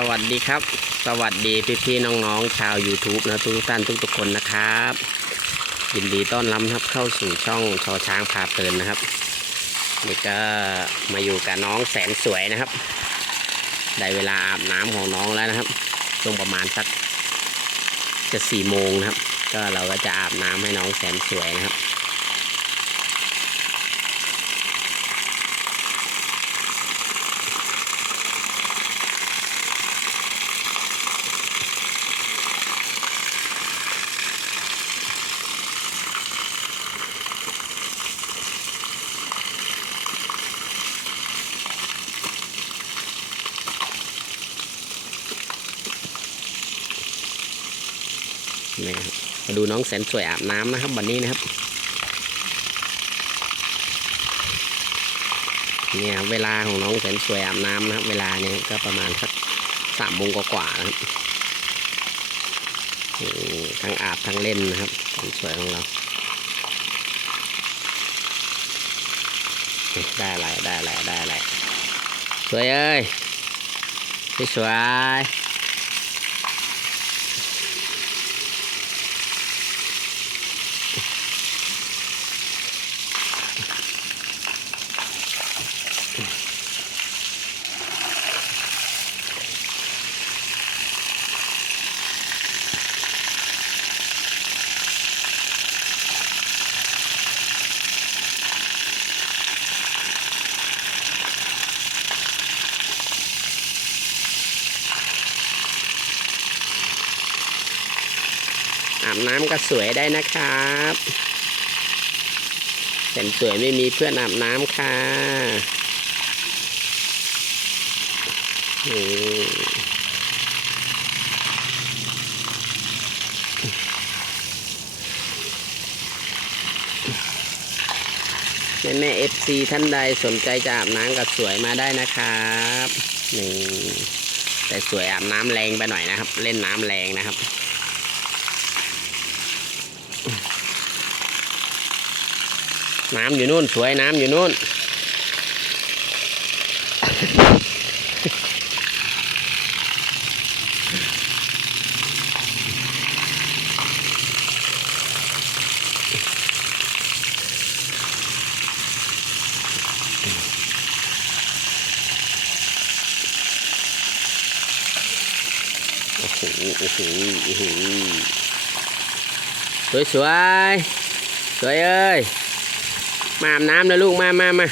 สวัสดีครับ สวัสดีพี่พี่ๆน้องๆชาว YouTube นะทุกท่านทุกๆคนนะครับ ยินดีต้อนรับครับเข้าสู่ช่องชอช้างพาเพลินนะครับนี่ก็มาอยู่กับน้องแสนสวยนะครับ ได้เวลาอาบน้ำของน้องแล้วนะครับช่วงประมาณสักจะสี่โมงนะครับ ก็เราก็จะอาบน้ำให้น้องแสนสวยนะครับ นี่ครับมาดูน้องแสนสวยอาบน้ำนะครับ วันนี้นะครับเนี่ยครับเวลาของน้องแสนสวยอาบน้ำนะครับ เวลาเนี่ยก็ประมาณสักสามโมงกว่าๆนะครับทั้งอาบทั้งเล่นนะครับแสนสวยของเราได้อะไรได้อะไรได้อะไรสวยเอ้ยสวยาบน้ำก็สวยได้นะครับแต่สวยไม่มีเพื่อนอาบน้ำค่ะแม่แม่เอฟซีท่านใดสนใจจะอาบน้ำกับสวยมาได้นะครับนี่แต่สวยอาบน้ำแรงไปหน่อยนะครับ เล่นน้ำแรงนะครับ น้ำอยู่นู่นสวยน้ำอยู่นู่น โอ้โหโอ้โหโอ้โหสวยสวยสวยเอ้ย มาอาบน้ำนะลูกมามามา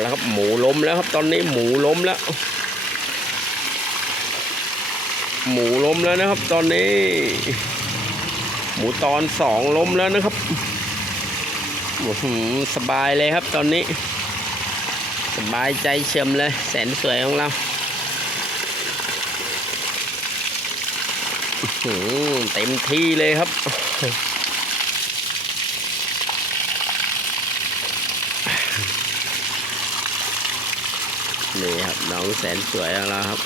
แล้วครับหมูล้มแล้วครับ ตอนนี้หมูล้มแล้ว หมูล้มแล้วนะครับ ตอนนี้ หมูตอนสองล้มแล้วนะครับโอ้โหสบายเลยครับตอนนี้ สบายใจเฉมเลย แสนสวยของเราอื้อหือเต็มที่เลยครับ นี่ครับน้องแสนสวยของเราครับ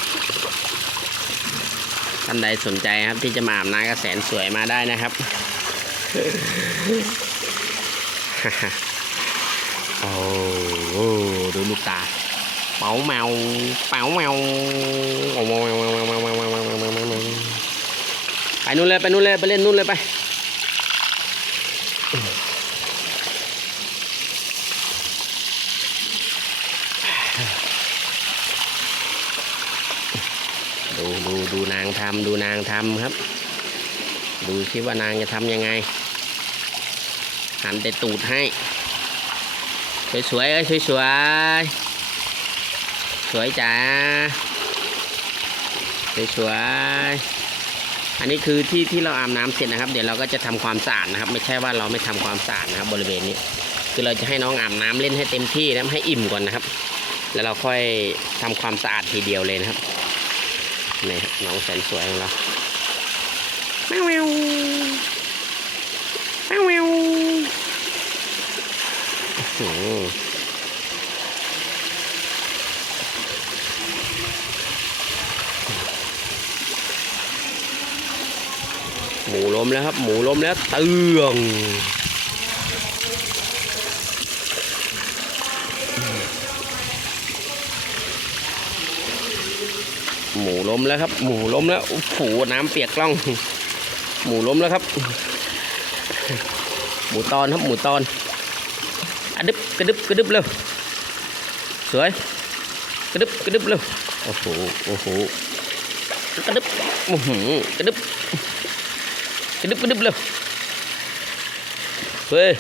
ท่านใดสนใจครับที่จะมาอาบน้ำกับแสนสวยมาได้นะครับโอ้โหดูลูกตา เป๋าเมาเป๋าเมาไปนู่นเลยไปนู่นเลยไปเล่นนู่นเลยไป ดูดูดูนางทำดูนางทำครับ ดูคิดว่านางจะทำยังไง หันแต่ตูดให้ สวยๆเอ้ยสวยๆสวยจ้าสวยๆอันนี้คือที่ที่เราอาบน้ำเสร็จนะครับ เดี๋ยวเราก็จะทำความสะอาดนะครับ ไม่ใช่ว่าเราไม่ทำความสะอาดนะครับ บริเวณนี้ คือเราจะให้น้องอาบน้ำเล่นให้เต็มที่นะให้อิ่มก่อนนะครับ แล้วเราค่อยทำความสะอาดทีเดียวเลยนะครับ นี่ครับน้องแสนสวยของเราแมวแมวแมวแมวอื้อหือหมูล้มแล้วครับ หมูล้มแล้วเตือง หมูล้มแล้วครับ หมูล้มแล้วโอ้โหน้ำเปียกกล้อง หมูล้มแล้วครับ หมูตอนครับหมูตอนอะดึบกระดึบกระดึบเร็วสวยกระดึบกระดึบเร็วโอ้โหโอ้โหกระดึบอื้อหือกระดึบกระดึบกระดึบเร็วเฮ้ย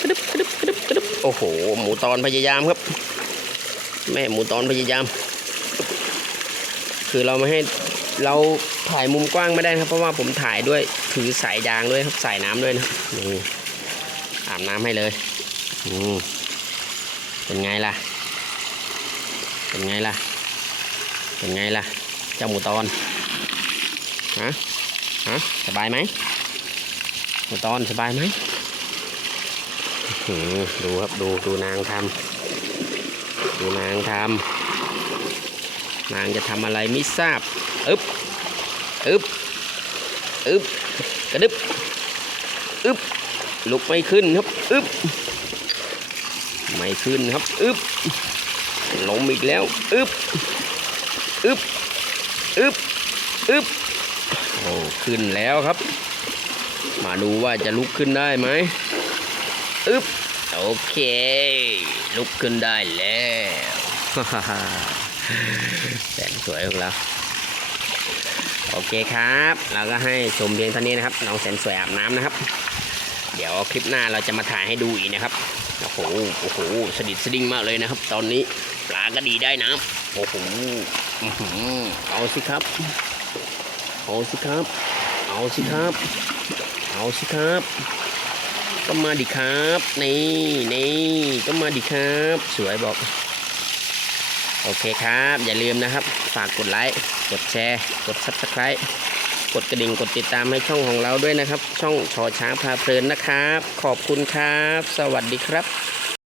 กระดึบ กระดึบกระดึบกระดึบโอ้โห หมูตอนพยายามครับ แม่หมูตอนพยายาม คือเราไม่ให้เราถ่ายมุมกว้างไม่ได้ครับ เพราะว่าผมถ่ายด้วยถือสายยางด้วยครับสายน้ำด้วยนะนี่อาบน้ำให้เลยอืมเป็นไงล่ะ เป็นไงล่ะ เป็นไงล่ะ เจ้าหมูตอนฮะฮะสบายไหมหมูตอนสบายไหม ดูครับดูดูนางทำดูนางทำนางจะทำอะไรไม่ทราบอึบอึบอึบกระดึบอึบลุกไม่ขึ้นครับอึบไม่ขึ้นครับอึบล้มอีกแล้วอึบอึบอึบอึบโอ้ขึ้นแล้วครับ มาดูว่าจะลุกขึ้นได้ไหม อึ๊บโอเค ลุกขึ้นได้แล้วแสนสวยของเราโอเคครับ เราก็ให้ชมเพียงเท่านี้นะครับ น้องแสนสวยอาบน้ำนะครับ เดี๋ยวคลิปหน้าเราจะมาถ่ายให้ดูอีกนะครับ โอ้โห โอ้โห สดิดสดิ้งมากเลยนะครับ ตอนนี้ปลาก็ดีได้น้ำโอ้โหอื้อหือเอาสิครับ เอาสิครับ เอาสิครับ เอาสิครับ ก็มาดิครับ นี่นี่ก็มาดิครับ สวยบอก โอเคครับ อย่าลืมนะครับ ฝากกดไลค์ กดแชร์ กดซับสไคร b ์กดกระดิ่ง กดติดตามให้ช่องของเราด้วยนะครับ ช่องชอช้างพาเพลินนะครับ ขอบคุณครับ สวัสดีครับ